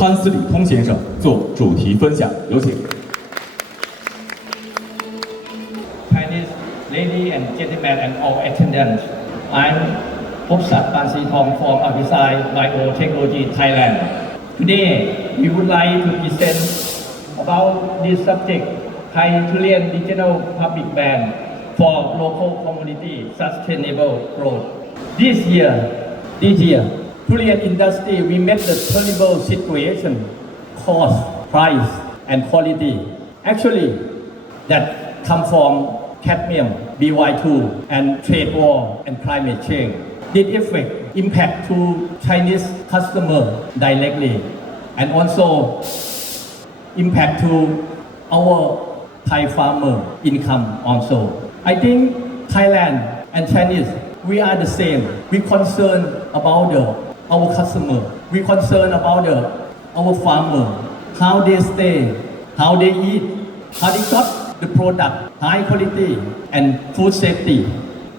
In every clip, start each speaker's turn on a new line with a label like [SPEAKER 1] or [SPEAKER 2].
[SPEAKER 1] 潘思礼通先生做主题分享，有请。
[SPEAKER 2] Chinese lady and gentlemen and all attendants. I'm Popsat Pansitong from Avisai Biotechnology, Thailand. Today, we would like to present about this subject, Thai Tulian Regional Public Ban for local community sustainable growth. This year, this year, Tulian industry, we met the terrible situation, cost, price, and quality. Actually, that come from cadmium, BY2, and trade war and climate change did affect impact to Chinese customer directly and also impact to our Thai farmer income also. I think Thailand and Chinese, we are the same. We concern about the, our customer. We concern about the, our farmer, how they stay, how they eat, how they got the product, high quality and food safety.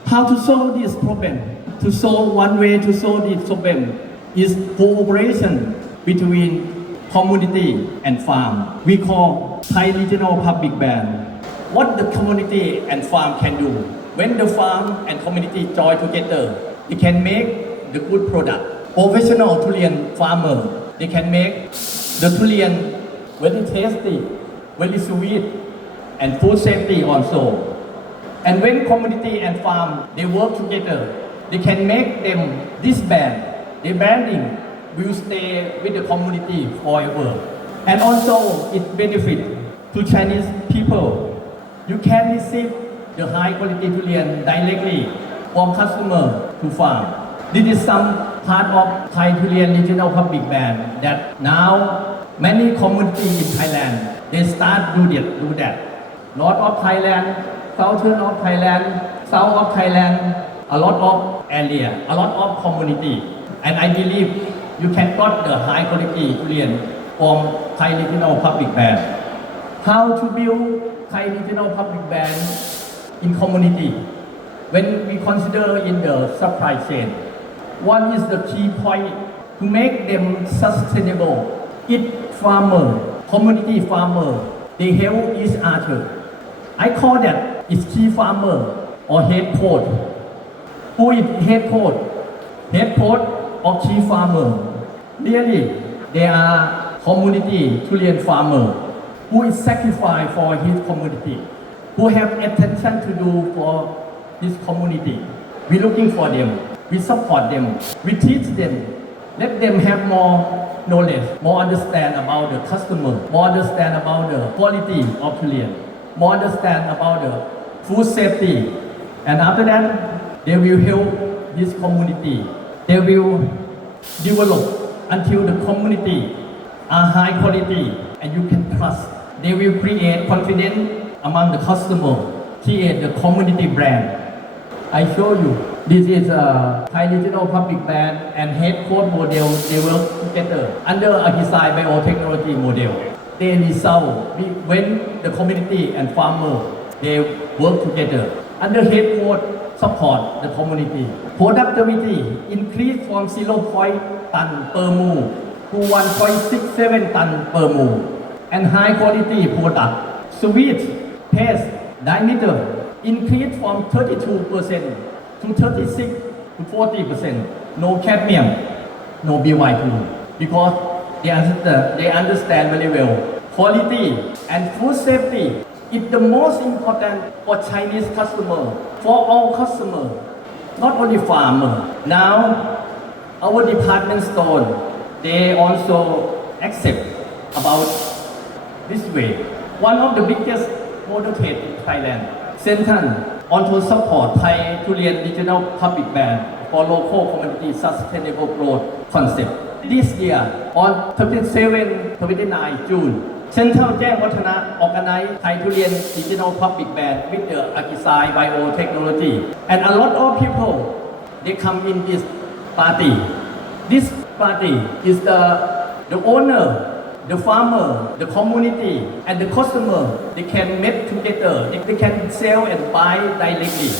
[SPEAKER 2] How to solve this problem? To solve one way to solve this problem is cooperation between community and farm. We call Thai Regional Public Band. What the community and farm can do when the farm and community join together, they can make the good product. Professional Tulian farmer, they can make the Tulian very tasty, very sweet, and food safety also. And when community and farm they work together, they can make them this band. The banding will stay with the community forever. And also it benefit to Chinese people. You can receive the high quality durian directly from customer to farm. This is some part of Thai Durian Regional Public Band that now many communities in Thailand they start do that, do that. North of Thailand, southern of Thailand, south of Thailand, a lot of area, a lot of community. And I believe you can got the high quality durian from Thai Regional Public Band. How to build Thai Regional Public Band in community? When we consider in the supply chain, one is the key point to make them sustainable. Each farmer, community farmer, they help each other. I call that is key farmer or head coach. Who is head coach? Head coach or key farmer? Really, they are community Tulian farmer who is sacrificed for his community, who have attention to do for his community. We're looking for them. We support them. We teach them. Let them have more knowledge, more understand about the customer, more understand about the quality of Tulian, more understand about the food safety. And after that, they will help this community. They will develop until the community are high quality and you can trust. They will create confidence among the customer, create the community brand. I show you. This is a Thai Regional Public Band and Head Code model work together under a design biotechnology model. They result when the community and farmer they work together. Under Head Code support the community. Productivity increase from 0. ton per mu to 1.67 ton per mu and high quality product. Sweet taste diameter increase from 32% to 36 to 40%. No cadmium, no BY2 because they understand, they understand very well. Quality and food safety is the most important for Chinese customer, for all customer, not only farmer. Now, our department store, they also accept about this way. One of the biggest model trade in Thailand, Sentan, also support Thai Durian Regional Public Band for local community sustainable growth concept. This year, on 27, 29 June, Central แจ้งวัฒนะ organize Thai Durian Regional Public Band with the Akisai Biotechnology. And a lot of people, they come in this party. This party is the, the owner the farmer, the community, and the customer, they can meet together. They, can sell and buy directly.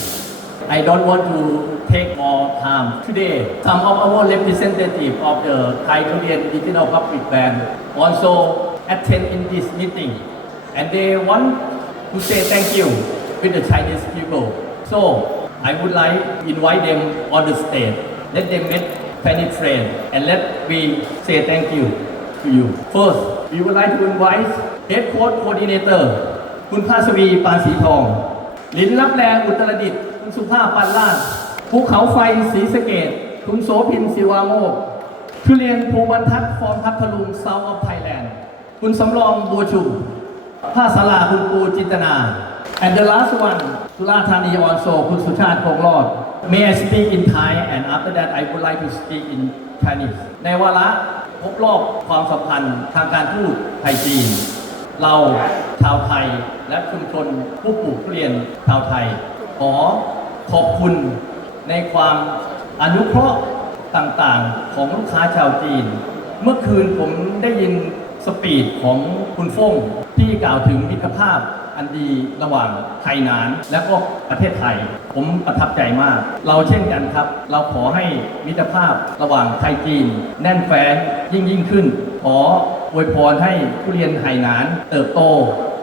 [SPEAKER 2] I don't want to take more time today. Some of our representatives of the Thai Korean Digital Public Bank also attend in this meeting, and they want to say thank you with the Chinese people. So I would like to invite them on the stage. Let them meet friends and let me say thank you to you. First, we would like to invite Head Coach Coordinator คุณภาสวีปานสีทอง ลินรับแลอุตรดิตถ์คุณสุภาพปันลาชภูเขาไฟศรีสะเกดคุณโสพินศิวาโมกทุเรียนภูบรรทัดฟอร์มพัทลุงเซาท์ออฟไทยแลนด์ คุณสำรองบัวชุมผ้าสลาคุณปูจินตนา and the last one สุราธานีออนโซคุณสุชาติคงรอด May I speak in Thai and after that I would like to speak in Chinese ในวาระ ครบรอบความสัมพันธ์ทางการทูตไทยจีน เราชาวไทยและชุมชนผู้ปลูกทุเรียนชาวไทย ขอขอบคุณในความอนุเคราะห์ต่างๆ ของลูกค้าชาวจีน เมื่อคืนผมได้ยินสปีดของคุณฟง ที่กล่าวถึงมิตรภาพอันดีระหว่างไทยนาน และก็ประเทศไทย ผมประทับใจมาก เราเช่นกันครับ เราขอให้มิตรภาพระหว่างไทยจีน แน่นแฟ้นยิ่งยิ่งขึ้น ขออวยพรให้ทุเรียนไหหนาน เติบโต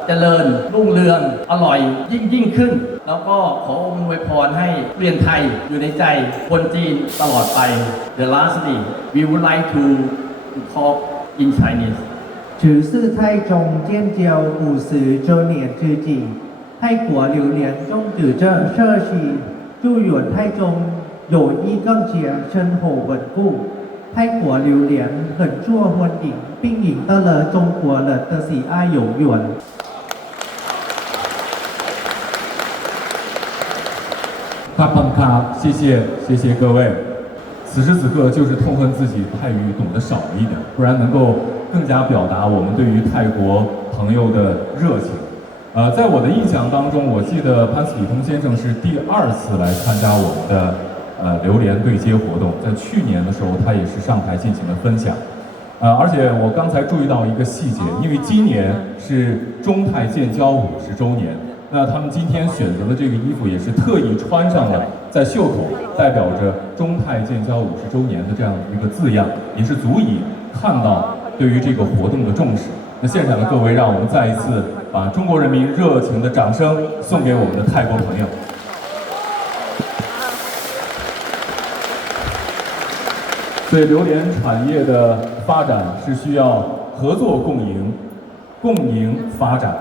[SPEAKER 2] เจริญรุ่งเรืองอร่อยยิ่งยิ่งขึ้น แล้วก็ขออวยพรให้เรียนไทยอยู่ในใจคนจีนตลอดไป The lastly we would like to talk in Chinese
[SPEAKER 3] 指示太中建交五十周年之际，泰国榴莲种植者社区祝愿泰中友谊更加深厚稳固。泰国榴莲很受欢迎，并赢得了中国人的喜爱永远。
[SPEAKER 1] 卡胖卡，谢谢谢谢各位。此时此刻就是痛恨自己泰语懂得少了一点，不然能够更加表达我们对于泰国朋友的热情。呃，在我的印象当中，我记得潘斯比通先生是第二次来参加我们的呃榴莲对接活动，在去年的时候他也是上台进行了分享。呃，而且我刚才注意到一个细节，因为今年是中泰建交五十周年，那他们今天选择的这个衣服也是特意穿上了，在袖口代表着中泰建交五十周年的这样一个字样，也是足以看到对于这个活动的重视。那现场的各位，让我们再一次把中国人民热情的掌声送给我们的泰国朋友。对，榴莲产业的发展是需要合作共赢、共赢发展。